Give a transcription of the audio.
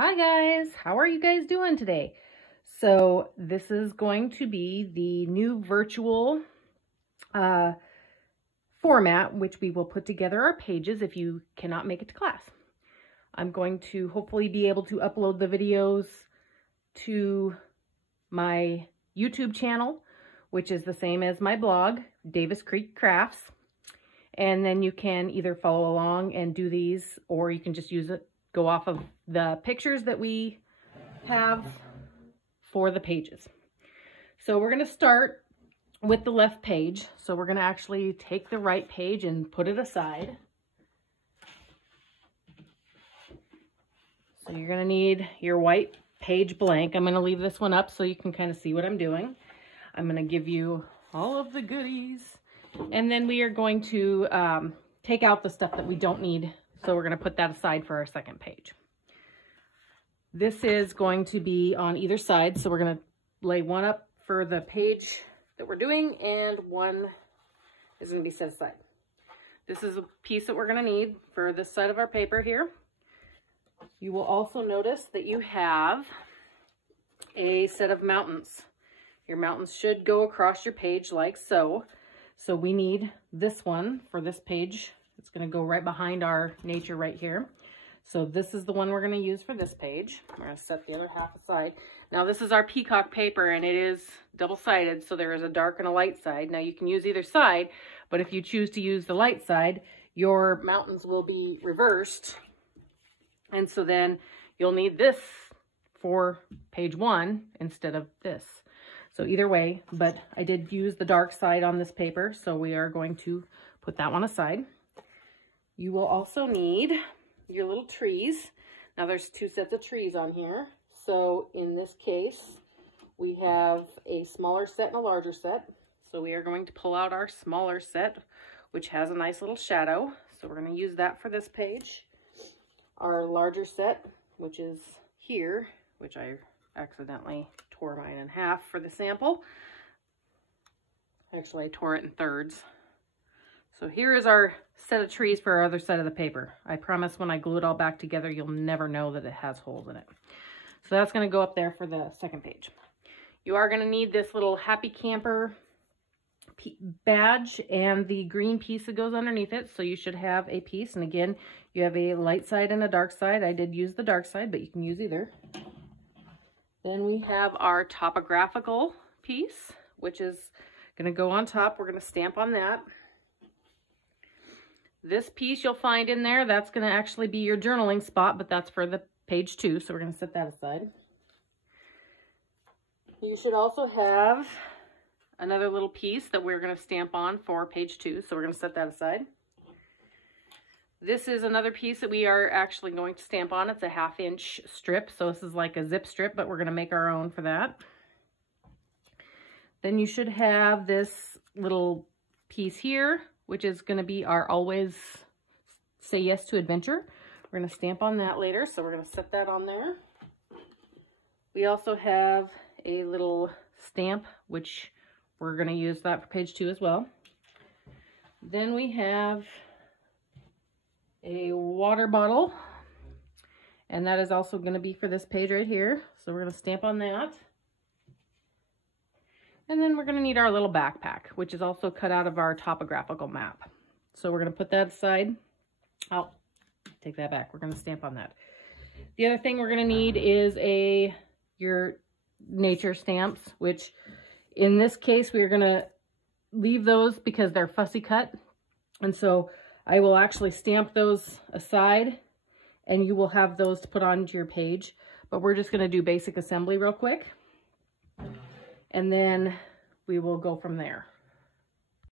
Hi guys, how are you guys doing today? So this is going to be the new virtual format, which we will put together our pages if you cannot make it to class. I'm going to hopefully be able to upload the videos to my YouTube channel, which is the same as my blog, Davis Creek Crafts. And then you can either follow along and do these, or you can just go off of the pictures that we have for the pages. So we're going to start with the left page. So we're going to actually take the right page and put it aside. So you're going to need your white page blank. I'm going to leave this one up so you can kind of see what I'm doing. I'm going to give you all of the goodies. And then we are going to take out the stuff that we don't need. So we're going to put that aside for our second page. This is going to be on either side. So we're going to lay one up for the page that we're doing, and one is going to be set aside. This is a piece that we're going to need for this side of our paper here. You will also notice that you have a set of mountains. Your mountains should go across your page like so. So we need this one for this page. It's going to go right behind our nature right here. So this is the one we're going to use for this page. We're going to set the other half aside. Now this is our peacock paper, and it is double-sided, so there is a dark and a light side. Now you can use either side, but if you choose to use the light side, your mountains will be reversed. And so then you'll need this for page 1 instead of this. So either way, but I did use the dark side on this paper, so we are going to put that one aside. You will also need your little trees. Now there's 2 sets of trees on here. So in this case, we have a smaller set and a larger set. So we are going to pull out our smaller set, which has a nice little shadow. So we're going to use that for this page. Our larger set, which is here, which I accidentally tore mine in half for the sample. Actually, I tore it in thirds. So here is our set of trees for our other side of the paper. I promise when I glue it all back together, you'll never know that it has holes in it. So that's going to go up there for the second page. You are going to need this little Happy Camper badge and the green piece that goes underneath it. So you should have a piece. And again, you have a light side and a dark side. I did use the dark side, but you can use either. Then we have our topographical piece, which is going to go on top. We're going to stamp on that. This piece you'll find in there, that's going to actually be your journaling spot, but that's for the page 2, so we're going to set that aside. You should also have another little piece that we're going to stamp on for page 2, so we're going to set that aside. This is another piece that we are actually going to stamp on. It's a 1/2 inch strip, so this is like a zip strip, but we're going to make our own for that. Then you should have this little piece here, which is going to be our Always Say Yes to Adventure. We're going to stamp on that later, so we're going to set that on there. We also have a little stamp, which we're going to use that for page 2 as well. Then we have a water bottle, and that is also going to be for this page right here. So we're going to stamp on that. And then we're going to need our little backpack, which is also cut out of our topographical map. So we're going to put that aside. I'll take that back. We're going to stamp on that. The other thing we're going to need is your nature stamps, which in this case, we're going to leave those because they're fussy cut. And so I will actually stamp those aside, and you will have those to put onto your page. But we're just going to do basic assembly real quick. And then we will go from there.